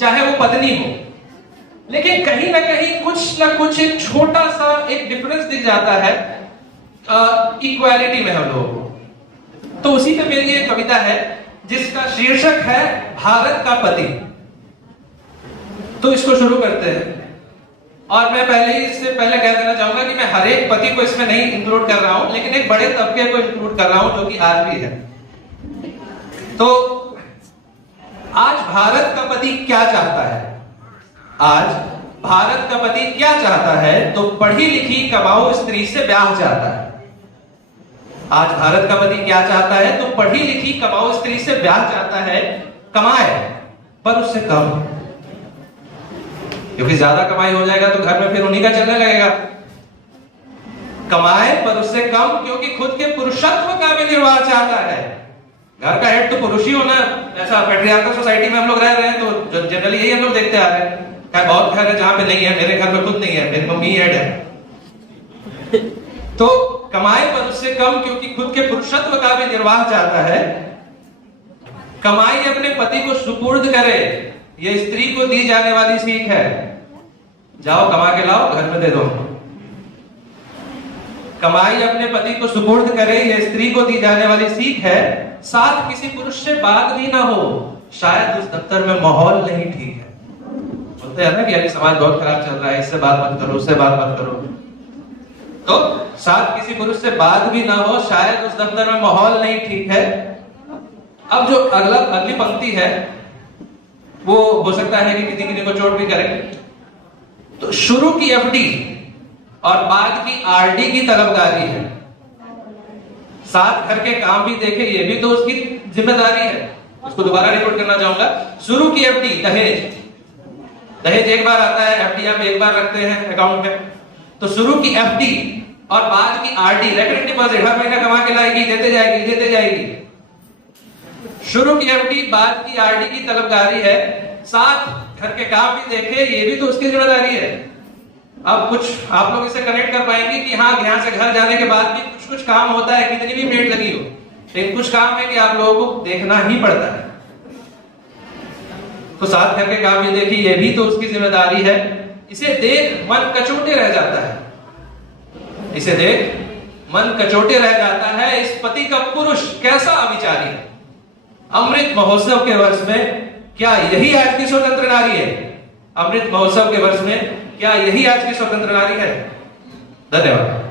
चाहे वो पत्नी हो, लेकिन कहीं ना कहीं कुछ ना कुछ एक छोटा सा एक डिफरेंस दिख जाता है इक्वालिटी में हम लोगों को। तो उसी पे मेरी एक कविता है जिसका शीर्षक है भारत का पति। तो इसको शुरू करते हैं। और मैं इससे पहले कह देना चाहूंगा कि मैं हर एक पति को इसमें नहीं इंक्लूड कर रहा हूं, लेकिन एक बड़े तबके को इंक्लूड कर रहा हूं जो कि आज भी है। तो आज भारत का पति क्या चाहता है? आज भारत का पति क्या चाहता है? तो पढ़ी लिखी कमाऊ स्त्री से ब्याह चाहता है। आज भारत का पति क्या चाहता है? तो पढ़ी लिखी कमाऊ स्त्री से ब्याह चाहता है। कमाए पर उससे कम, क्योंकि ज्यादा कमाई हो जाएगा तो घर में फिर उन्हीं का चलने लगेगा। कमाए पर उससे कम, क्योंकि खुद के पुरुषत्व का भी निर्वाह चाहता है। घर का हेड तो पुरुष ही होना, ऐसा पैट्रियार्कल सोसाइटी में हम लोग रह रहे हैं तो जनरली यही हम लोग देखते आ रहे हैं। बहुत घर है जहां पे नहीं है, मेरे घर में खुद नहीं है, मेरी मम्मी हेड है। तो कमाए पर उससे कम, क्योंकि खुद के पुरुषत्व का भी निर्वाह चाहता है। कमाई अपने पति को सुपुर्द करे, यह स्त्री को दी जाने वाली सीख है। जाओ कमा के लाओ, घर में दे दो। कमाई अपने पति को सुपुर्द करे, यह स्त्री को दी जाने वाली सीख है। साथ किसी पुरुष से बात भी ना हो, शायद उस दफ्तर में माहौल नहीं ठीक है। बोलते हैं ना कि यानी समाज बहुत खराब चल रहा है, इससे बात मत करो, उससे बात मत करो। तो साथ किसी पुरुष से बात भी ना हो, शायद उस दफ्तर में माहौल नहीं ठीक है। अब जो अगली पंक्ति है वो हो सकता है कि किसी को चोट भी करे। तो शुरू की एफडी और बाद की आरडी की तलबगारी है। साथ घर के काम भी देखे, ये भी तो उसकी जिम्मेदारी है। उसको दोबारा रिपोर्ट करना चाहूंगा। शुरू की एफडी, दहेज एक बार आता है, एफडी आप एक बार रखते हैं अकाउंट में। तो शुरू की एफडी और बाद की आरडी, रेकरिंग डिपॉजिट, हर महीना कमा के लाएगी, देते जाएगी। शुरू की एफडी, बाद की आरडी की तलबगारी है। साथ घर के काम भी देखे, ये भी तो उसकी जिम्मेदारी है। अब कुछ आप लोग इसे कनेक्ट कर पाएंगे कि हाँ, यहाँ से घर जाने के बाद भी कुछ काम होता है, कितनी भी मेड लगी हो, लेकिन कुछ काम है कि आप लोगों को देखना ही पड़ता है। तो साथ घर के काम भी देखी, ये भी तो उसकी जिम्मेदारी है। इसे देख मन कचोटे रह जाता है। इसे देख मन कचोटे रह जाता है। इस पति का पुरुष कैसा अविचारी है। अमृत महोत्सव के वर्ष में क्या यही आज की स्वतंत्र नारी है? अमृत महोत्सव के वर्ष में क्या यही आज की स्वतंत्र नारी है? धन्यवाद।